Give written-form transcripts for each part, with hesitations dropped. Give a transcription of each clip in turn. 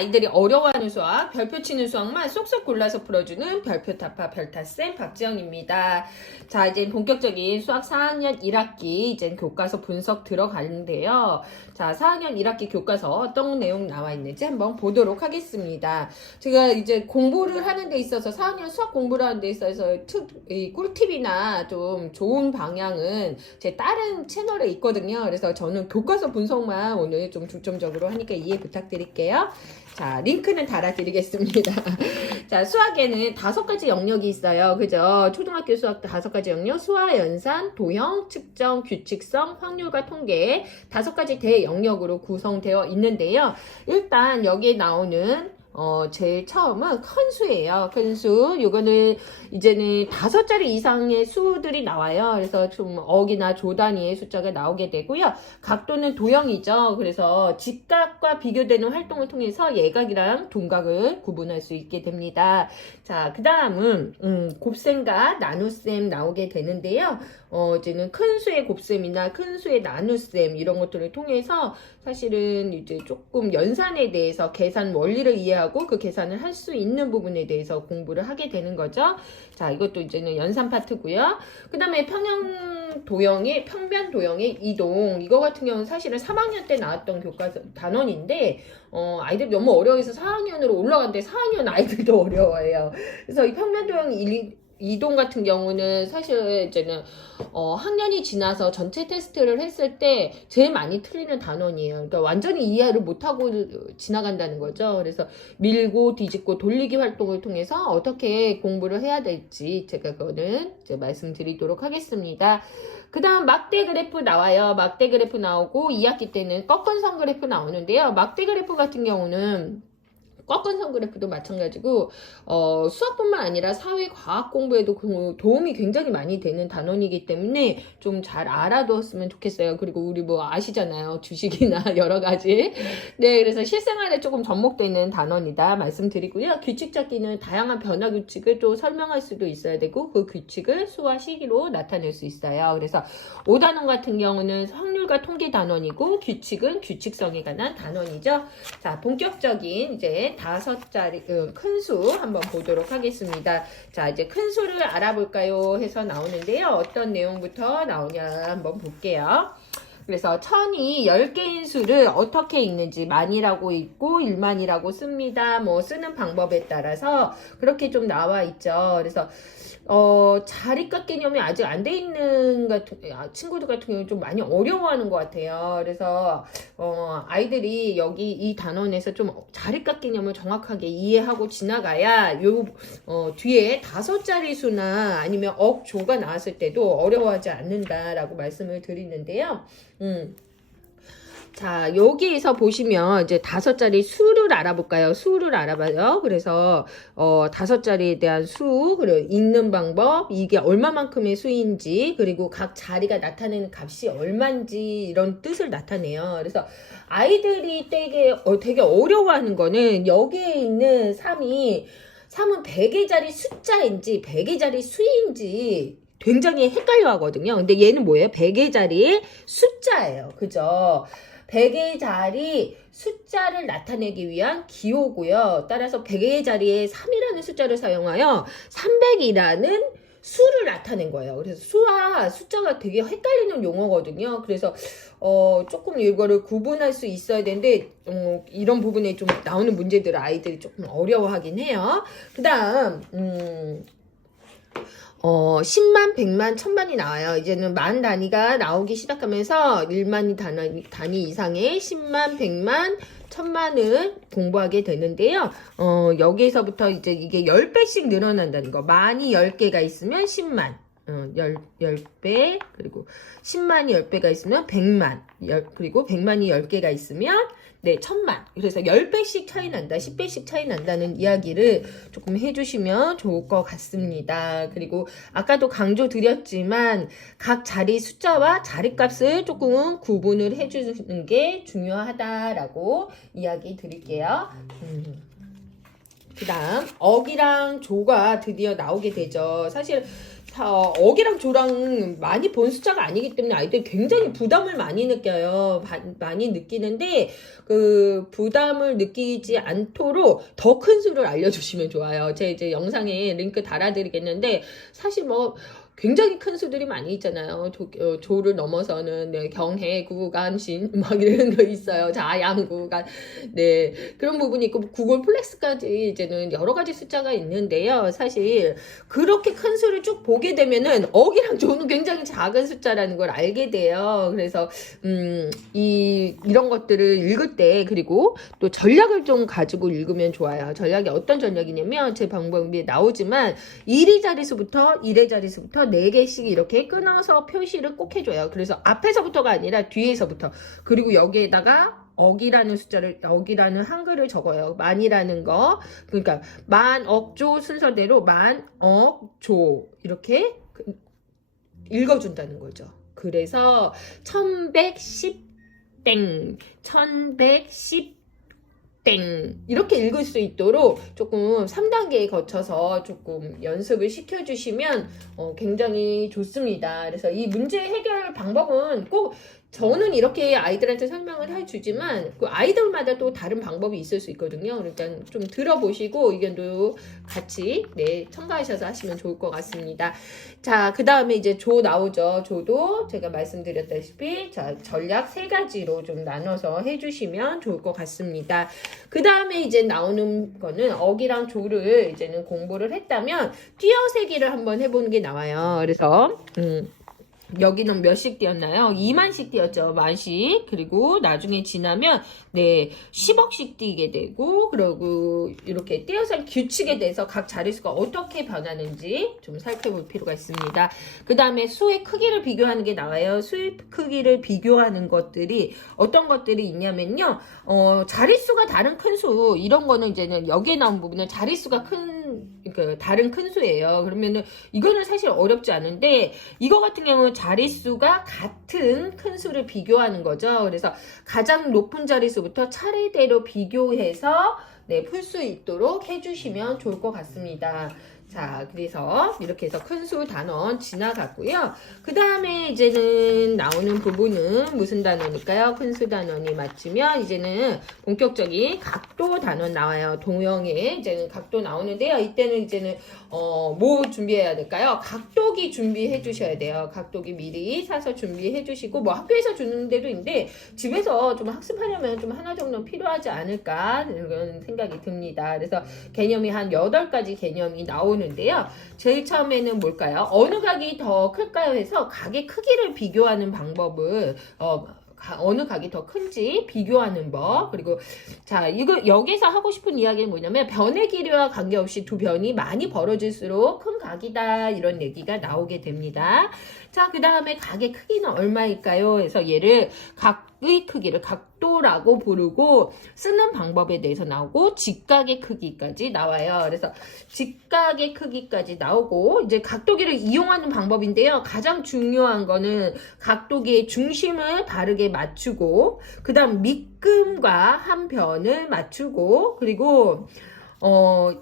아이들이 어려워하는 수학, 별표 치는 수학만 쏙쏙 골라서 풀어주는 별표 타파 별타쌤 박지영입니다. 자, 이제 본격적인 수학 4학년 1학기 이제 교과서 분석 들어가는데요. 자, 4학년 1학기 교과서 어떤 내용 나와 있는지 한번 보도록 하겠습니다. 제가 이제 공부를 하는 데 있어서 4학년 수학 공부를 하는 데 있어서 이 꿀팁이나 좀 좋은 방향은 제 다른 채널에 있거든요. 그래서 저는 교과서 분석만 오늘 좀 중점적으로 하니까 이해 부탁드릴게요. 자, 링크는 달아드리겠습니다. 자, 수학에는 5가지 영역이 있어요. 그죠? 초등학교 수학 5가지 영역, 수화, 연산, 도형, 측정, 규칙성, 확률과 통계 5가지 대영역으로 구성되어 있는데요. 일단 여기에 나오는 제일 처음은 큰 수예요. 큰 수. 요거는 이제는 5자리 이상의 수들이 나와요. 그래서 좀 억이나 조 단위의 숫자가 나오게 되고요. 각도는 도형이죠. 그래서 직각과 비교되는 활동을 통해서 예각이랑 둔각을 구분할 수 있게 됩니다. 자, 그 다음은 곱셈과 나눗셈 나오게 되는데요. 이제는 큰 수의 곱셈이나 큰 수의 나눗셈 이런 것들을 통해서 사실은 이제 조금 연산에 대해서 계산 원리를 이해하고 그 계산을 할 수 있는 부분에 대해서 공부를 하게 되는 거죠. 자, 이것도 이제는 연산 파트고요. 그 다음에 평형 도형의 평변 도형의 이동, 이거 같은 경우는 사실은 3학년 때 나왔던 교과서 단원인데 아이들이 너무 어려워서 4학년으로 올라갔는데 4학년 아이들도 어려워해요. 그래서 이 평변 도형 이동 같은 경우는 사실 이제는 학년이 지나서 전체 테스트를 했을 때 제일 많이 틀리는 단원이에요. 그러니까 완전히 이해를 못하고 지나간다는 거죠. 그래서 밀고 뒤집고 돌리기 활동을 통해서 어떻게 공부를 해야 될지 제가 그거는 이제 말씀드리도록 하겠습니다. 그 다음 막대 그래프 나와요. 막대 그래프 나오고 2학기 때는 꺾은선 그래프 나오는데요. 막대 그래프 같은 경우는 꺾은선 그래프도 마찬가지고 수학뿐만 아니라 사회 과학 공부에도 도움이 굉장히 많이 되는 단원이기 때문에 좀 잘 알아두었으면 좋겠어요. 그리고 우리 뭐 아시잖아요. 주식이나 여러 가지. 네, 그래서 실생활에 조금 접목되는 단원이다 말씀드리고요. 규칙 찾기는 다양한 변화 규칙을 또 설명할 수도 있어야 되고 그 규칙을 수와 시기로 나타낼 수 있어요. 그래서 5단원 같은 경우는 확률과 통계 단원이고 규칙은 규칙성에 관한 단원이죠. 자, 본격적인 이제 5자리 큰 수 한번 보도록 하겠습니다. 자, 이제 큰 수를 알아볼까요 해서 나오는데요. 어떤 내용부터 나오냐 한번 볼게요. 그래서 천이 10개인 수를 어떻게 읽는지 만이라고 읽고 1만이라고 씁니다. 뭐 쓰는 방법에 따라서 그렇게 좀 나와 있죠. 그래서 자리값 개념이 아직 안 돼 있는 친구들 같은 경우는 좀 많이 어려워하는 것 같아요. 그래서 아이들이 여기 이 단원에서 좀 자리값 개념을 정확하게 이해하고 지나가야 요 뒤에 5자리 수나 아니면 억조가 나왔을 때도 어려워하지 않는다라고 말씀을 드리는데요. 자, 여기에서 보시면 이제 5자리 수를 알아볼까요? 수를 알아봐요. 그래서 5자리에 대한 수, 그리고 읽는 방법, 이게 얼마만큼의 수인지, 그리고 각 자리가 나타내는 값이 얼마인지 이런 뜻을 나타내요. 그래서 아이들이 되게 어려워하는 거는 여기에 있는 3은 100의 자리 숫자인지 100의 자리 수인지 굉장히 헷갈려 하거든요. 근데 얘는 뭐예요? 100의 자리의 숫자예요. 그죠? 100의 자리 숫자를 나타내기 위한 기호고요. 따라서 100의 자리에 3이라는 숫자를 사용하여 300이라는 수를 나타낸 거예요. 그래서 수와 숫자가 되게 헷갈리는 용어거든요. 그래서 조금 이거를 구분할 수 있어야 되는데 이런 부분에 좀 나오는 문제들을 아이들이 조금 어려워하긴 해요. 그 다음 10만, 100만, 1000만이 나와요. 이제는 만 단위가 나오기 시작하면서 1만 단위 이상의 10만, 100만, 1000만을 공부하게 되는데요. 여기에서부터 이제 이게 10배씩 늘어난다는 거. 만이 10개가 있으면 10만. 10배, 그리고 10만이 10배가 있으면 100만, 그리고 100만이 10개가 있으면 1000만. 그래서 10배씩 차이 난다, 10배씩 차이 난다는 이야기를 조금 해주시면 좋을 것 같습니다. 그리고 아까도 강조 드렸지만 각 자리 숫자와 자리값을 조금 구분을 해주는 게 중요하다라고 이야기 드릴게요. 그 다음 억이랑 조가 드디어 나오게 되죠. 사실 억이랑 조랑 많이 본 숫자가 아니기 때문에 아이들이 굉장히 부담을 많이 느껴요. 많이 느끼는데 그 부담을 느끼지 않도록 더 큰 수를 알려주시면 좋아요. 제 이제 영상에 링크 달아드리겠는데 사실 뭐 굉장히 큰 수들이 많이 있잖아요. 조를 넘어서는 네, 경해, 구간, 신 막 이런 거 있어요. 자양, 구간 네 그런 부분이 있고 구글 플렉스까지 이제는 여러 가지 숫자가 있는데요. 사실 그렇게 큰 수를 쭉 보게 되면은 억이랑 조는 굉장히 작은 숫자라는 걸 알게 돼요. 그래서 이런 것들을 읽을 때 그리고 또 전략을 좀 가지고 읽으면 좋아요. 전략이 어떤 전략이냐면 제 방법이 나오지만 1의 자릿수부터 1의 자릿수부터 4개씩 이렇게 끊어서 표시를 꼭 해줘요. 그래서 앞에서부터가 아니라 뒤에서부터. 그리고 여기에다가 억이라는 숫자를, 억이라는 한글을 적어요. 만이라는 거. 그러니까 만, 억, 조 순서대로 만, 억, 조. 이렇게 읽어준다는 거죠. 그래서 1110땡, 1110 땡 이렇게 읽을 수 있도록 조금 3단계에 거쳐서 조금 연습을 시켜주시면 굉장히 좋습니다. 그래서 이 문제 해결 방법은 꼭 저는 이렇게 아이들한테 설명을 해주지만 그 아이들마다 또 다른 방법이 있을 수 있거든요. 그러니까 좀 들어보시고 의견도 같이 네 첨가하셔서 하시면 좋을 것 같습니다. 자, 그 다음에 이제 조 나오죠. 조도 제가 말씀드렸다시피 자 전략 3가지로 좀 나눠서 해주시면 좋을 것 같습니다. 그 다음에 이제 나오는 거는 억이랑 조를 이제는 공부를 했다면 띄어세기를 한번 해보는 게 나와요. 그래서 여기는 몇씩 띄었나요? 2만씩 띄었죠. 만씩. 그리고 나중에 지나면 네 10억씩 띄게 되고 그리고 이렇게 띄어서 규칙에 대해서 각 자릿수가 어떻게 변하는지 좀 살펴볼 필요가 있습니다. 그 다음에 수의 크기를 비교하는 게 나와요. 수의 크기를 비교하는 것들이 어떤 것들이 있냐면요. 자릿수가 다른 큰 수 이런 거는 이제는 여기에 나온 부분은 자릿수가 큰 그 다른 큰 수예요. 그러면은 이거는 사실 어렵지 않은데 이거 같은 경우는 자릿수가 같은 큰 수를 비교하는 거죠. 그래서 가장 높은 자릿수부터 차례대로 비교해서 네, 풀 수 있도록 해주시면 좋을 것 같습니다. 자, 그래서 이렇게 해서 큰수 단원 지나갔고요. 그 다음에 이제는 나오는 부분은 무슨 단원일까요? 큰수 단원이 맞추면 이제는 본격적인 각도 단원 나와요. 동형의 이제는 각도 나오는데요. 이때는 이제는 뭐 준비해야 될까요? 각도기 준비해 주셔야 돼요. 각도기 미리 사서 준비해 주시고 뭐 학교에서 주는 데도 있는데 집에서 좀 학습하려면 좀 하나 정도 필요하지 않을까 이런 생각이 듭니다. 그래서 개념이 한 8가지 개념이 나오는데요. 제일 처음에는 뭘까요? 어느 각이 더 클까요? 해서 각의 크기를 비교하는 방법을 어느 각이 더 큰지 비교하는 법. 그리고 자 이거 여기서 하고 싶은 이야기는 뭐냐면 변의 길이와 관계없이 두 변이 많이 벌어질수록 큰 각이다 이런 얘기가 나오게 됩니다. 자 그 다음에 각의 크기는 얼마일까요? 해서 얘를 각의 크기를 각도라고 부르고 쓰는 방법에 대해서 나오고 직각의 크기까지 나와요. 그래서 직각의 크기까지 나오고 이제 각도기를 이용하는 방법인데요. 가장 중요한 거는 각도기의 중심을 바르게 맞추고 그 다음 밑금과 한 변을 맞추고 그리고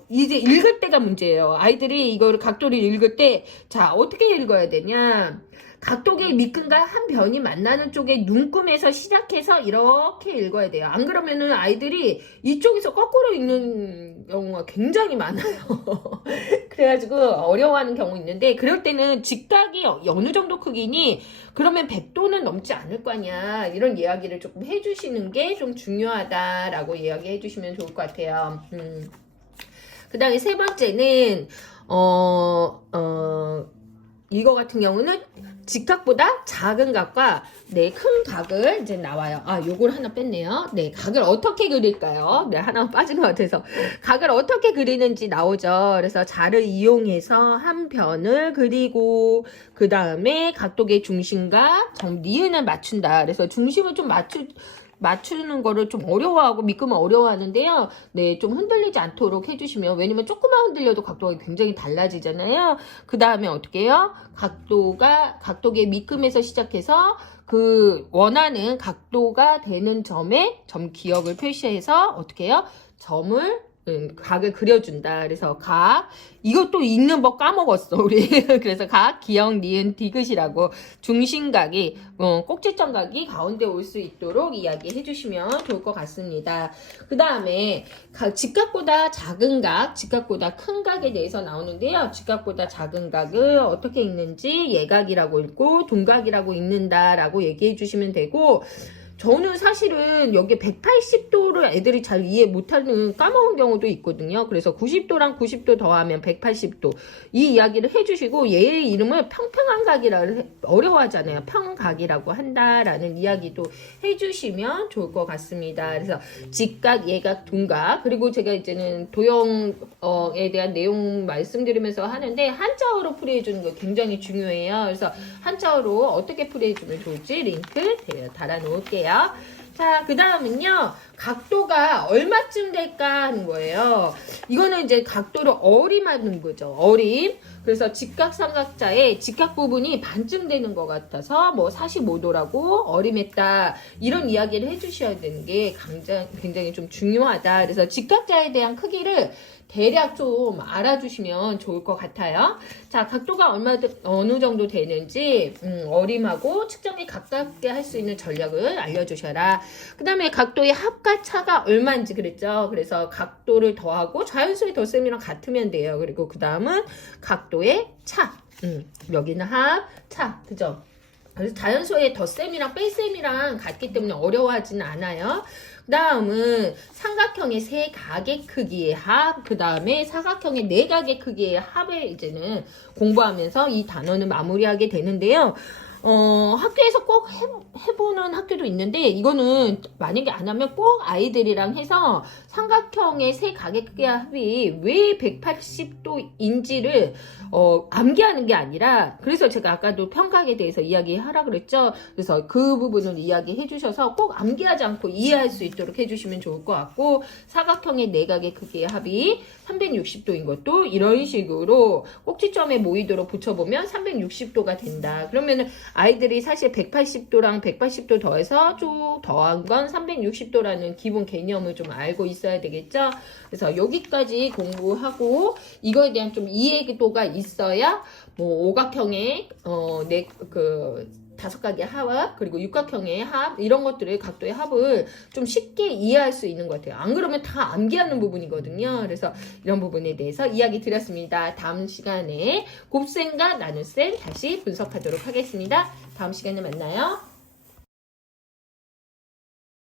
이제 읽을 때가 문제예요. 아이들이 이거를 각도를 읽을 때 자 어떻게 읽어야 되냐 각도기의 밑금과 한 변이 만나는 쪽에 눈금에서 시작해서 이렇게 읽어야 돼요. 안 그러면은 아이들이 이쪽에서 거꾸로 읽는 경우가 굉장히 많아요. 그래가지고 어려워하는 경우 있는데 그럴 때는 직각이 어느 정도 크기니 그러면 100도는 넘지 않을 거냐 이런 이야기를 조금 해주시는 게 좀 중요하다라고 이야기해 주시면 좋을 것 같아요. 그 다음에 세 번째는 이거 같은 경우는 직각보다 작은 각과 네, 큰 각을 이제 나와요. 아, 요걸 하나 뺐네요. 네, 각을 어떻게 그릴까요? 네, 하나 빠진 것 같아서. 각을 어떻게 그리는지 나오죠. 그래서 자를 이용해서 한 변을 그리고, 그 다음에 각도의 중심과 니은을 맞춘다. 그래서 중심을 좀 맞추는 거를 좀 어려워하고 밑금은 어려워하는데요. 네, 좀 흔들리지 않도록 해주시면 왜냐면 조금만 흔들려도 각도가 굉장히 달라지잖아요. 그 다음에 어떻게 해요? 각도의 밑금에서 시작해서 그 원하는 각도가 되는 점에 점 기억을 표시해서 어떻게 해요? 점을 각을 그려준다. 그래서 각, 이것도 읽는 법 까먹었어, 우리. 그래서 각, 기역, 니은, 디귿이라고 중심각이, 꼭지점각이 가운데 올 수 있도록 이야기해 주시면 좋을 것 같습니다. 그 다음에 직각보다 작은 각, 직각보다 큰 각에 대해서 나오는데요. 직각보다 작은 각을 어떻게 읽는지 예각이라고 읽고 둔각이라고 읽는다라고 얘기해 주시면 되고, 저는 사실은 여기 180도를 애들이 잘 이해 못하는 까먹은 경우도 있거든요. 그래서 90도랑 90도 더하면 180도 이 이야기를 해주시고 얘의 이름을 평평한 각이라고 어려워하잖아요. 평각이라고 한다라는 이야기도 해주시면 좋을 것 같습니다. 그래서 직각, 예각, 둔각 그리고 제가 이제는 도형에 대한 내용 말씀드리면서 하는데 한자어로 풀이해주는 거 굉장히 중요해요. 그래서 한자어로 어떻게 풀이해주면 좋을지 링크 달아놓을게요. 자, 그 다음은요, 각도가 얼마쯤 될까 하는 거예요. 이거는 이제 각도를 어림하는 거죠. 어림. 그래서 직각삼각자의 직각 부분이 반쯤 되는 것 같아서 뭐 45도라고 어림했다. 이런 이야기를 해주셔야 되는 게 굉장히 좀 중요하다. 그래서 직각자에 대한 크기를 대략 좀 알아주시면 좋을 것 같아요. 자, 각도가 어느 정도 되는지 어림하고 측정이 가깝게 할 수 있는 전략을 알려주셔라. 그 다음에 각도의 합과 차가 얼마인지 그랬죠. 그래서 각도를 더하고 자연수의 덧셈이랑 같으면 돼요. 그리고 그 다음은 각도의 차. 여기는 합, 차. 그죠? 그래서 자연수의 덧셈이랑 뺄셈이랑 같기 때문에 어려워하지는 않아요. 그 다음은 삼각형의 세 각의 크기의 합, 그 다음에 사각형의 네 각의 크기의 합을 이제는 공부하면서 이 단어는 마무리하게 되는데요. 학교에서 꼭 해보는 학교도 있는데 이거는 만약에 안 하면 꼭 아이들이랑 해서 삼각형의 세 각의 크기의 합이 왜 180도인지를 암기하는 게 아니라 그래서 제가 아까도 평각에 대해서 이야기하라 그랬죠. 그래서 그 부분을 이야기해 주셔서 꼭 암기하지 않고 이해할 수 있도록 해주시면 좋을 것 같고 사각형의 네 각의 크기의 합이 360도인 것도 이런 식으로 꼭지점에 모이도록 붙여보면 360도가 된다. 그러면은 아이들이 사실 180도랑 180도 더해서 쭉 더한 건 360도라는 기본 개념을 좀 알고 있어야 되겠죠. 그래서 여기까지 공부하고 이거에 대한 좀 이해도가 있어야 뭐 오각형의 다섯 각의 합 그리고 육각형의 합 이런 것들을 각도의 합을 좀 쉽게 이해할 수 있는 것 같아요. 안 그러면 다 암기하는 부분이거든요. 그래서 이런 부분에 대해서 이야기 드렸습니다. 다음 시간에 곱셈과 나눗셈 다시 분석하도록 하겠습니다. 다음 시간에 만나요.